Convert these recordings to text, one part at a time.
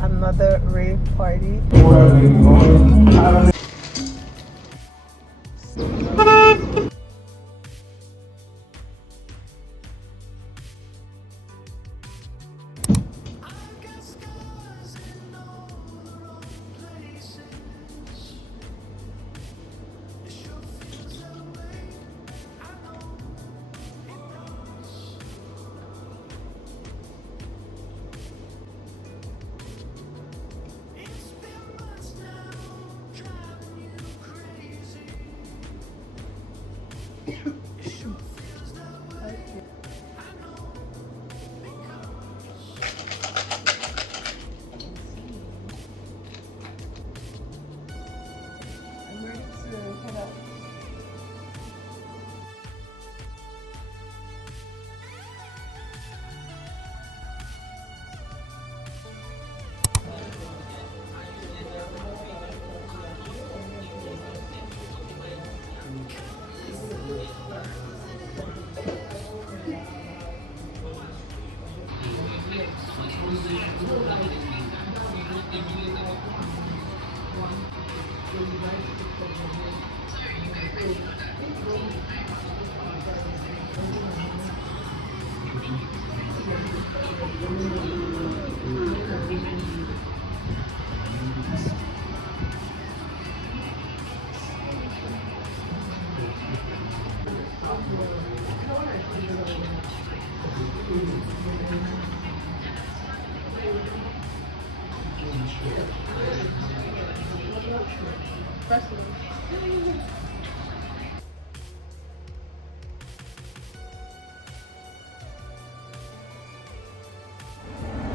Another rave party. I'm ready to head out.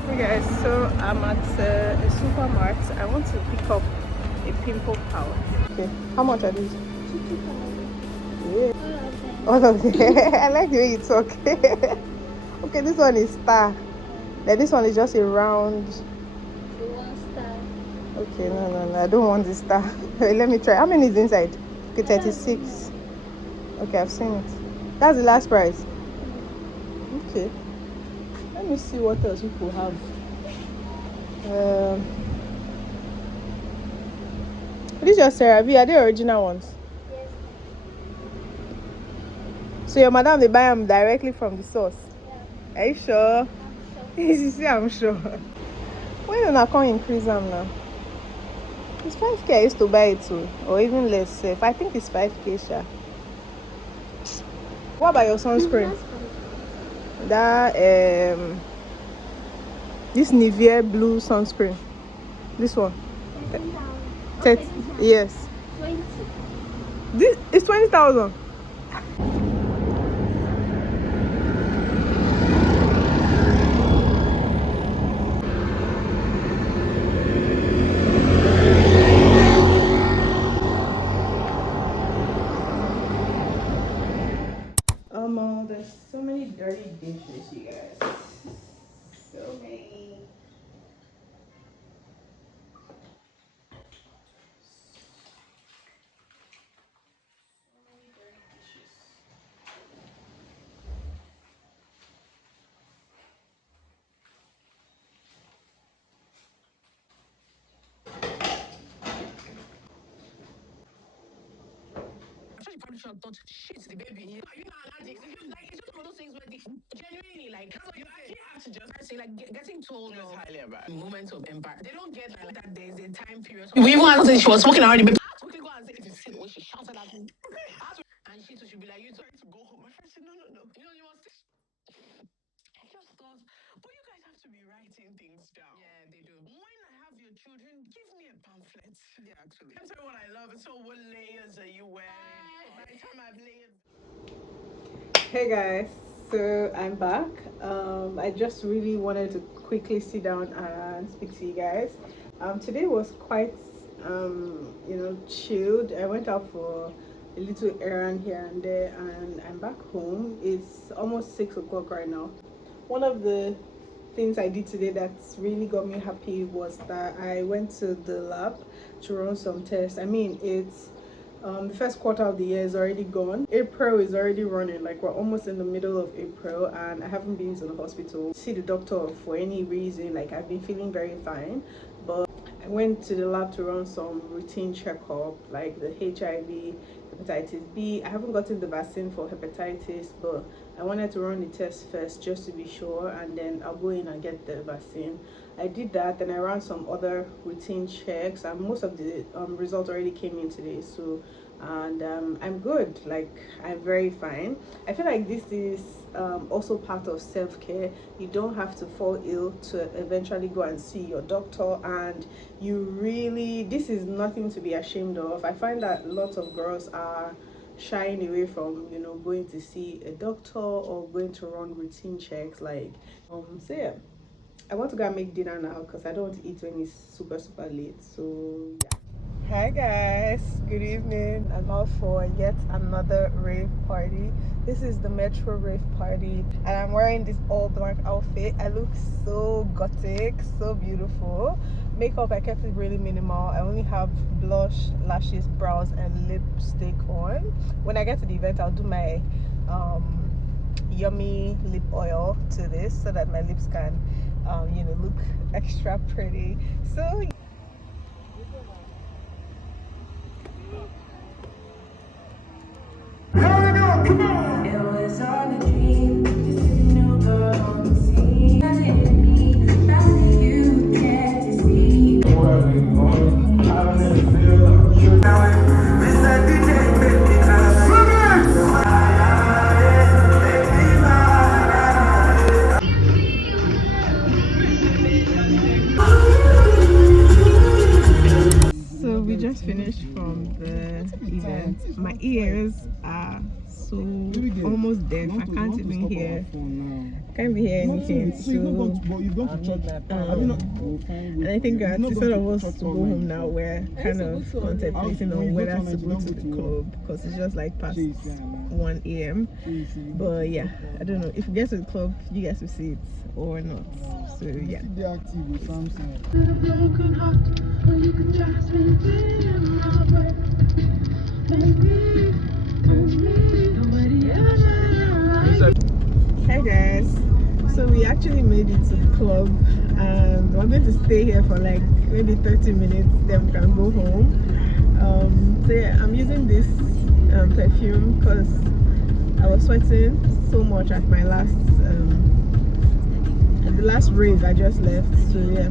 Hey guys, so I'm at a supermarket. I want to pick up a pimple pouch. Okay, how much are these? Yeah. All of them. I like the way you talk. Okay, this one is star. Then this one is just a round. One star. Okay, no, I don't want this star. Wait, let me try. How many is inside? Okay, 36. Okay, I've seen it. That's the last price. Okay. Let me see what else people have. These are CeraVe. Are they original ones? Yes. So your madam, they buy them directly from the source? Yeah. Are you sure? I'm sure. You see, I'm sure. When you not can increase them now? It's 5k. I used to buy it too, or even less. Safe. I think it's 5k, sha. What about your sunscreen? That this Nivea blue sunscreen. This one. 30. Yes. 20. This is 20,000. There's so many dirty dishes, you guys. So many. You probably should have thought, shit, the baby. Are you not allergic? Like, it's just one of those things where genuinely, like, that's what you actually have to just say, like, getting told of moments of embarrassment. They don't get like that. There's a time period. We even had she was smoking already. But I have to quickly go and say, if you see the way she shouted at me, and she too should be like, you trying to go home. My friend said, no. You know, you must. I just thought, but you guys have to be writing things down. Yeah, they do. When I have your children, give me a pamphlet. Yeah, actually. That's what I love. So what layers are you wearing? By the time I've layered. Hey guys, so I'm back. I just really wanted to quickly sit down and speak to you guys. Today was quite chilled. I went out for a little errand here and there, and I'm back home. It's almost 6 o'clock right now. One of the things I did today that's really got me happy was that I went to the lab to run some tests. I mean, it's The first quarter of the year is already gone. April is already running, like we're almost in the middle of April, and I haven't been to the hospital, see the doctor for any reason. Like I've been feeling very fine, but I went to the lab to run some routine checkup, like the HIV, hepatitis B. I haven't gotten the vaccine for hepatitis, but I wanted to run the test first just to be sure, and then I'll go in and get the vaccine. I did that, then I ran some other routine checks, and most of the results already came in today. So, and I'm good. Like I'm very fine. I feel like this is also part of self-care. You don't have to fall ill to eventually go and see your doctor, and you really, this is nothing to be ashamed of. I find that lots of girls are shying away from, you know, going to see a doctor or going to run routine checks. Like so yeah, I want to go and make dinner now because I don't want to eat when it's super super late. So yeah. Hi guys, good evening. I'm out for yet another rave party. This is the Metro rave party, and I'm wearing this all black outfit. I look so gothic, so beautiful. Makeup, I kept it really minimal. I only have blush, lashes, brows, and lipstick on. When I get to the event, I'll do my yummy lip oil to this so that my lips can you know, look extra pretty. So it was all a dream, just a new girl on the scene. Imagine me, nothing you care to see. So we just finished from the event. My ears are so almost deaf. I can't even hear. Can't be hear anything. So and I think instead of us to go home now, we're kind of contemplating on whether to go to the club because it's just like past 1 a.m. But yeah, I don't know if we get to the club, you guys will see it or not. So yeah. Hey guys, so we actually made it to the club and we're going to stay here for like maybe 30 minutes, then we can go home. So yeah, I'm using this perfume because I was sweating so much at my last at the last rave I just left. So yeah.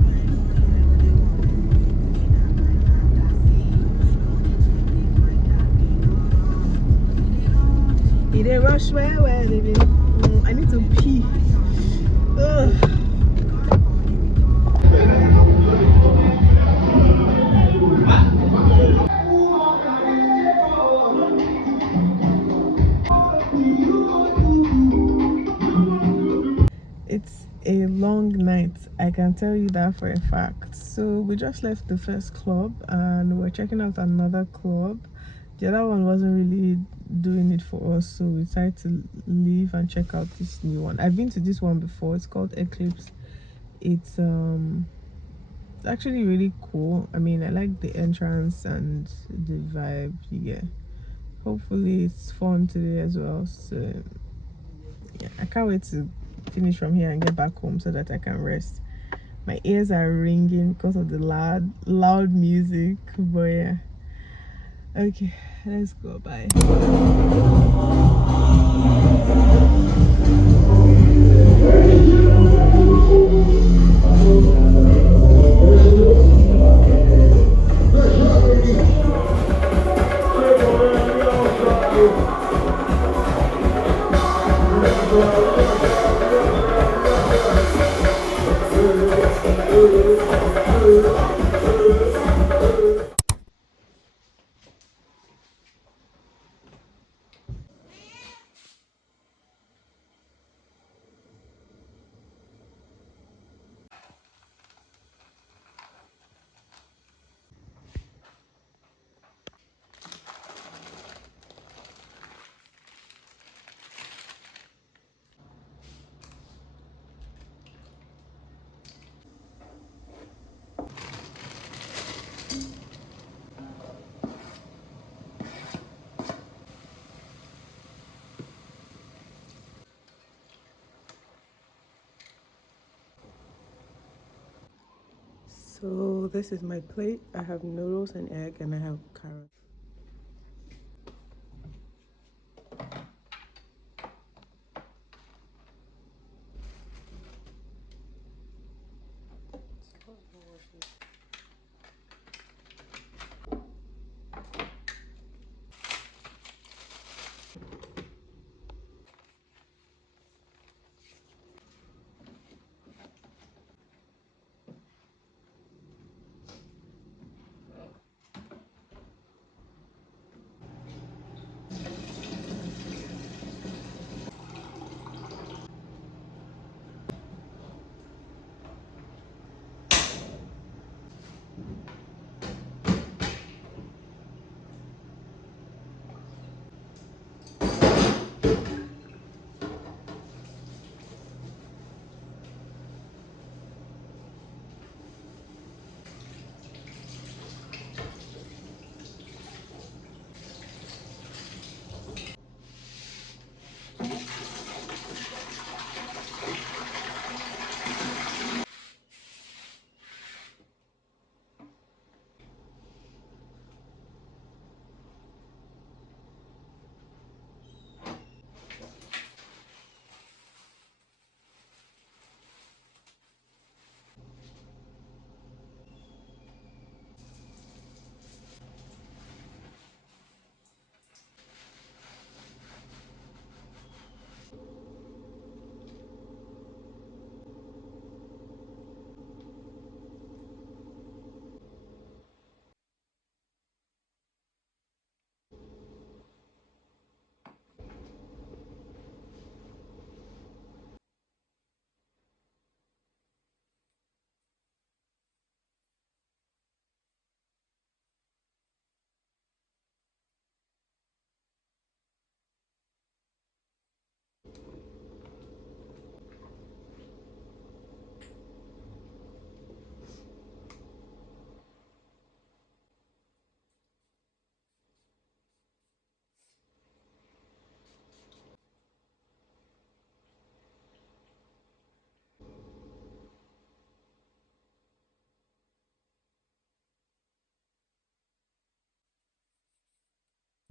It ain't rush where we're living. I need to pee. Ugh. It's a long night, I can tell you that for a fact. So we just left the first club and we're checking out another club. The other one wasn't really doing it for us, so we decided to leave and check out this new one. I've been to this one before. It's called Eclipse. It's actually really cool. I mean, I like the entrance and the vibe. Yeah, hopefully it's fun today as well. So yeah, I can't wait to finish from here and get back home so that I can rest. My ears are ringing because of the loud music, but yeah. Okay, let's go. Bye. So this is my plate. I have noodles and egg, and I have carrot.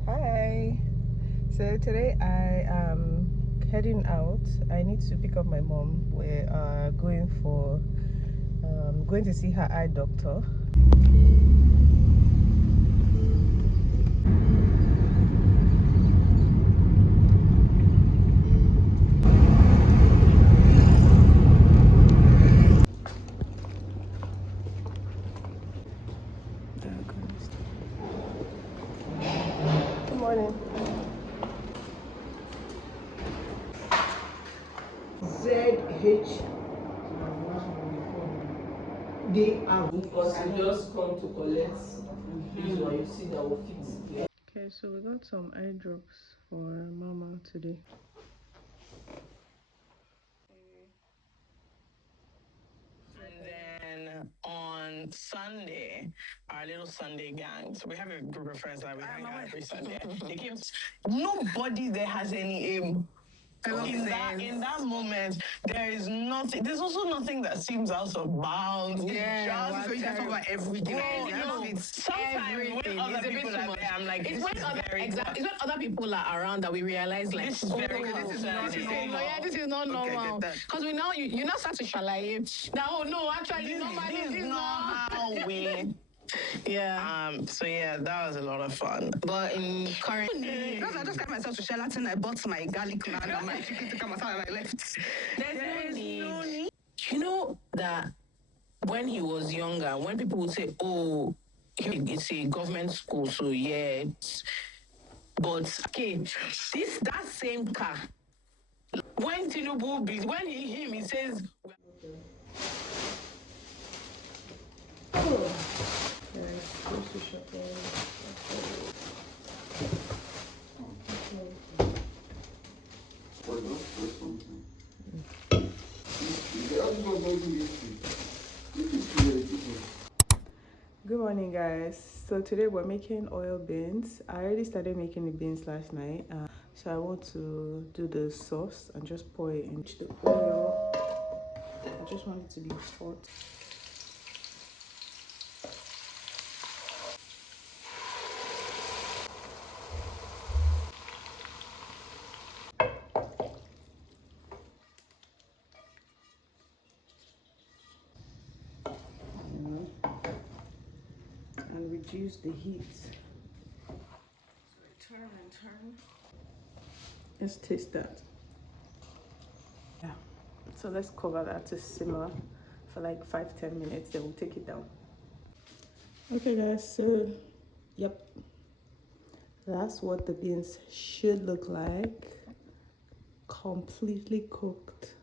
Hi. So today I am heading out. I need to pick up my mom. We're going for going to see her eye doctor. Good morning. ZH. They are because you just come to collect this one. You see that will fit. Okay, so we got some eye drops for Mama today. And then on Sunday, our little Sunday gang. So we have a group of friends that we hang out every Sunday. They came. Nobody there has any aim. In that moment, there is nothing. There's also nothing that seems out of bounds. Yeah, It's you just talk about everything. Sometimes when other people are there, I'm like, it's when other people are around that we realize like This is very this is not normal. Yeah, this is not normal. Because we now you now start to shalaye. Now, no, actually, this is not how we. Yeah. So yeah, that was a lot of fun. But in current, I just got myself to gelatin. I bought my garlic naan and my chicken tikka masala and I left. there's no need. You know that when he was younger, when people would say, "Oh, it's a government school, so yeah," but okay, that same car. When Tinubu, when he says. Good morning, guys. So today we're making oil beans. I already started making the beans last night. So I want to do the sauce and just pour it into the oil. I just want it to be hot. reduce the heat. So I turn and turn. Let's taste that. Yeah. So let's cover that to simmer for like 5-10 minutes, then we'll take it down. Okay guys, so yep, that's what the beans should look like. Completely cooked.